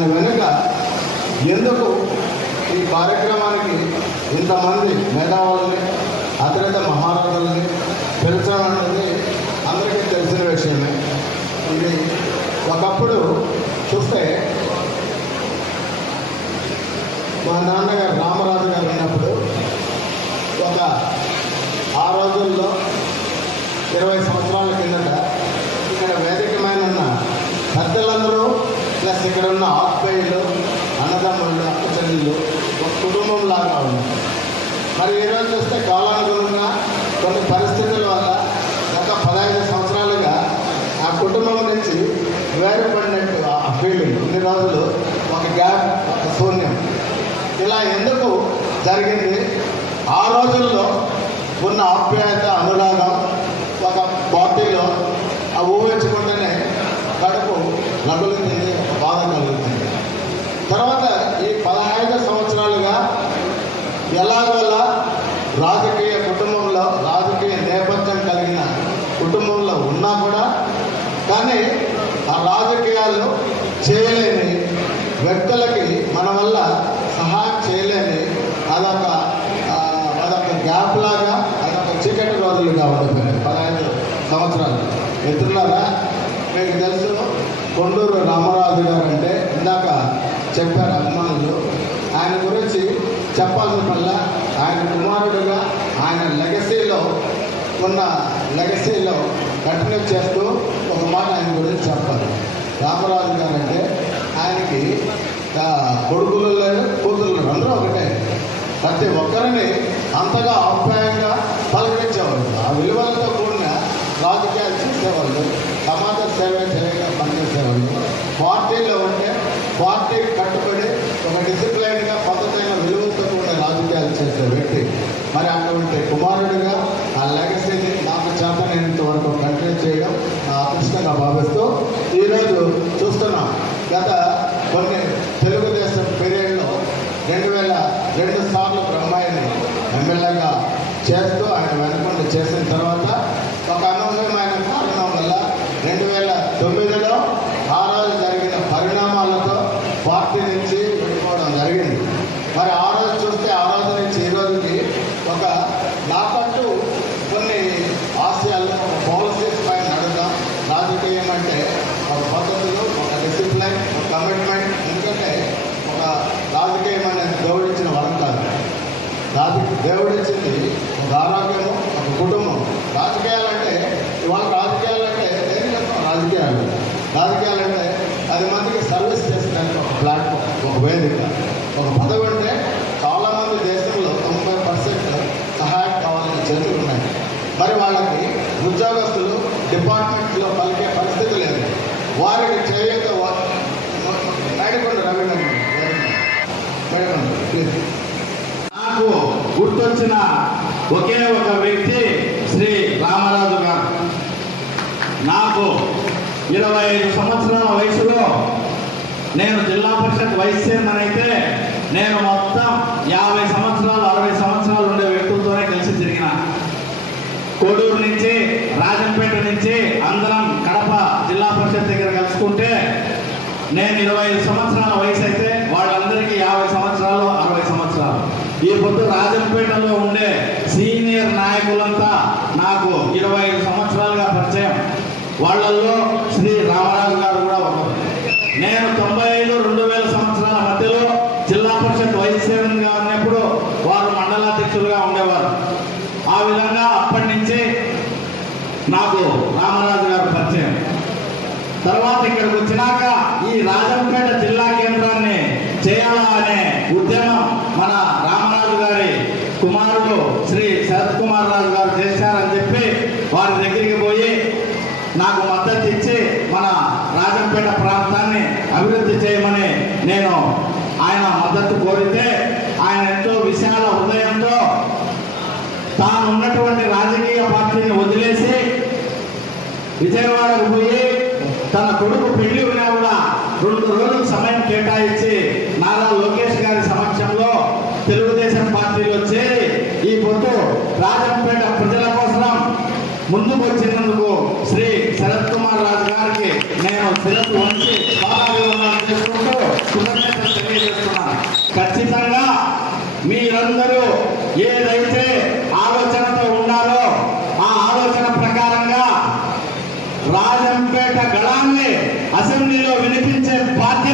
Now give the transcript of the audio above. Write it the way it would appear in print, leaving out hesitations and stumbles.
దాని వెనుక ఎందుకు ఈ కార్యక్రమానికి ఇంతమంది మేధావులని అతిరథ మహారాజులని పిలిచడం అనేది అందరికీ తెలిసిన విషయమే. ఇది ఒకప్పుడు చూస్తే మా నాన్నగారు రామరాజు గారు ఉన్నప్పుడు ఆ రోజుల్లో 20 సంవత్సరాల కిందట ఇక్కడ వేదికమైన పెద్దలందరూ ప్లస్ ఇక్కడ ఉన్న ఆత్మీయులు, అన్నదమ్ముళ్ళు, అక్కచెల్లెళ్ళు ఒక కుటుంబం లాగా ఉన్నారు. మరి ఈరోజు చూస్తే కాలానుగుణంగా కొన్ని పరిస్థితుల వల్ల గత 15 సంవత్సరాలుగా ఆ కుటుంబం నుంచి వేరుపడినట్టు ఆ ఫీలింగ్, ఇన్ని రోజులు ఒక గ్యాప్, ఒక శూన్యం. ఇలా ఎందుకు జరిగింది? ఆ రోజుల్లో ఉన్న ఆప్యాయత, అనురాగం ఒక పార్టీలో ఆ ఊహించుకుంటేనే కడుపు నగులుతుంది, బాధ కలుగుతుంది. తర్వాత ఈ 15 సంవత్సరాలుగా ఎలాగోలా రాజకీయ కుటుంబంలో, రాజకీయ నేపథ్యం కలిగిన కుటుంబంలో ఉన్నా కూడా కానీ ఆ రాజకీయాలు చేయలేని వ్యక్తులకి మన వల్ల సహాయం చేయలేని అదొక గ్యాప్ లాగా, అదొక చీకటి రోజులుగా ఉండిపోయింది 15 సంవత్సరాలు. మిత్రులారా, మీకు తెలుసు కొండూరు రామరాజు గారు అంటే ఇందాక చెప్పారు అభిమానులు. ఆయన గురించి చెప్పాల్సిన వల్ల ఆయన కుమారుడుగా ఆయన లెగసీలో కంటిన్యూ చేస్తూ ఒక మాట ఆయన గురించి చెప్పాలి. రామరాజు గారు అంటే ఆయనకి కొడుకులు లేదు, కూతురు, అందరూ ఒకటే. ప్రతి ఒక్కరిని అంతగా ఆప్యాయంగా పలకరించేవాళ్ళు. ఆ విలువలతో కూడిన రాజకీయాలు చేసేవాళ్ళు, సమాజ సేవ చేయగా పనిచేసేవాళ్ళు. పార్టీలో ఉంటే పార్టీకి కట్టుబడి ఒక డిసిప్లైన్గా పద్ధతైన విలువలతో కూడిన రాజకీయాలు చేసే వ్యక్తి. మరి అటువంటి కుమారుడిగా ఆ లెగసీని నాకు చేతనైనంత వరకు కంటిన్యూ చేయడం నా అదృష్టంగా భావిస్తూ ఈరోజు చూస్తున్నాం. గత కొన్ని తెలుగుదేశం పీరియడ్లో 2002 సార్లు బ్రహ్మాయిని ఎమ్మెల్యేగా చేస్తూ ఆయన వెనుకొండ చేసిన తర్వాత ఒక అనూహ్యమైన కారణం వల్ల 2009లో ఆ రోజు జరిగిన పరిణామాలతో పార్టీ నుంచి వెళ్ళిపోవడం జరిగింది. మరి ఆ రోజు చూస్తే ఆ రోజు నుంచి ఈ రోజుకి ఒక నాకంటూ కొన్ని ఆశయాలు, ఒక పాలసీస్ పైన నడుద్దాం. రాజకీయం అంటే ఒక పద్ధతులు, ఒక డిసిప్లైన్, ఒక కమిట్మెంట్. ఎందుకంటే ఒక రాజకీయం అనేది దేవుడిచ్చిన వరం కాదు. దేవుడిచ్చింది ఒక ఆరోగ్యము, ఒక కుటుంబం. రాజకీయాలంటే ఇవాళ రాజకీయాలంటే దేని చేస్తాం? రాజకీయాలంటే 10 మందికి సర్వీస్ చేసడానికి ఒక ప్లాట్ఫామ్, ఒక వేదిక, ఒక పదవి. అంటే చాలామంది దేశంలో 90% సహాయం కావాలని చేతులు ఉన్నాయి. మరి వాళ్ళకి ఉద్యోగస్తులు డిపార్ట్మెంట్లో పలికే పరిస్థితి లేదు. వారికి చేయక మేడకొండ రవీంద్ర నాకు గుర్తొచ్చిన ఒకే ఒక వ్యక్తి శ్రీ రామరాజు గారు. నాకు 25 సంవత్సరాల వయసులో నేను జిల్లా పరిషత్ వైస్ చైర్మన్ అయితే నేను మొత్తం 50 సంవత్సరాలు 60 సంవత్సరాలు ఉండే వ్యక్తులతోనే కలిసి తిరిగిన. కోడూరు నుంచి, రాజంపేట నుంచి అందరం కడప జిల్లా పరిషత్ దగ్గర కలుసుకుంటే నేను 25 సంవత్సరాల వయసు అయితే వాళ్ళందరికీ 50 సంవత్సరాలు 60 సంవత్సరాలు. ఈ పొద్దు రాజంపేటలో ఉండే సీనియర్ నాయకులంతా నాకు 25 సంవత్సరాలుగా పరిచయం. వాళ్ళల్లో శ్రీ రామరాజు గారు కూడా ఒకరు. నేను 95-2000 సంవత్సరాల మధ్యలో జిల్లా పరిషత్ వైస్ చైర్మన్గా ఉన్నప్పుడు వారు మండలాధ్యక్షులుగా ఉండేవారు. ఆ విధంగా అప్పటి నుంచి నాకు రామరాజు గారు పరిచయం. తర్వాత ఇక్కడికి వచ్చినాక ఈ రాజంపేట జిల్లా కేంద్రాన్ని చేయాలా అనే ఉద్యమం మన రామరాజు గారి కుమారుడు శ్రీ శరత్ కుమార్ రాజు గారు చేశారని చెప్పి వారి దగ్గరికి పోయి నాకు మద్దతు ఇచ్చి మన రాజంపేట ప్రాంతాన్ని అభివృద్ధి చేయమని నేను ఆయన మద్దతు కోరితే ఆయన ఎంతో విశాల హృదయంతో తాను ఉన్నటువంటి రాజకీయ పార్టీని వదిలేసి విజయవాడకు పోయి తన కొడుకు పెళ్లి ఉన్నా కూడా 2 రోజులు సమయం కేటాయించి నారా లోకేష్ గారి సమక్షంలో తెలుగుదేశం పార్టీలో చేరి ఈ పొద్దు రాజంపేట ప్రజల కోసం ముందుకు వచ్చినందుకు శ్రీ శరత్ కుమార్ రాజు గారికి నేను శిరస్సు వంచి చేసుకుంటూ రాజంపేట గళాన్ని అసెంబ్లీలో వినిపించే బాధ్యత